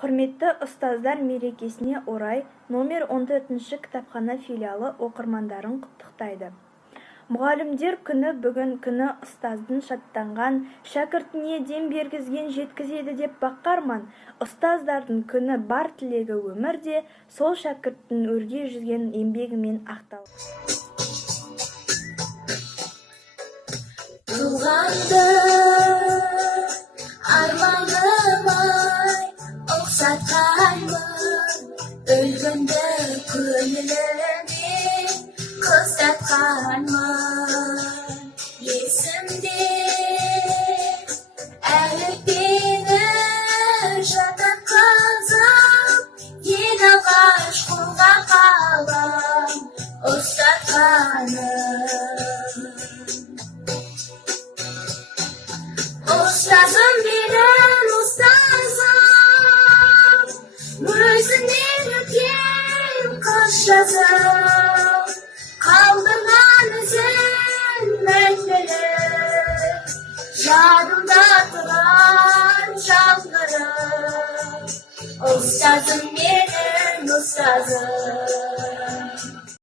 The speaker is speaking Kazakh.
Құрметті ұстаздар мерекесіне орай номер 14 кітапхана филиалы оқырмандарын құттықтайды. Мұғалімдер күні бүгін күні ұстаздың шаттанған, шәкіртіне дем бергізген жеткізеді деп баққарман. Ұстаздардың күні бар тілегі өмірде, сол шәкірттің өрге жүзген еңбегімен ақталды. Туғанды арманым-ай, ұқсатқанмын, өлгенді көңіліме қыстатқанмын. Есімде әліппені жататқызып, ең алғаш қолға қалам ұстатқаным. Ұстазым менің ұстазым, өзінен өткен қыз жазым, қалдырған ізін мәңгілік, жадымда тұрар жаңғырып. Ұстазым менің ұстазым.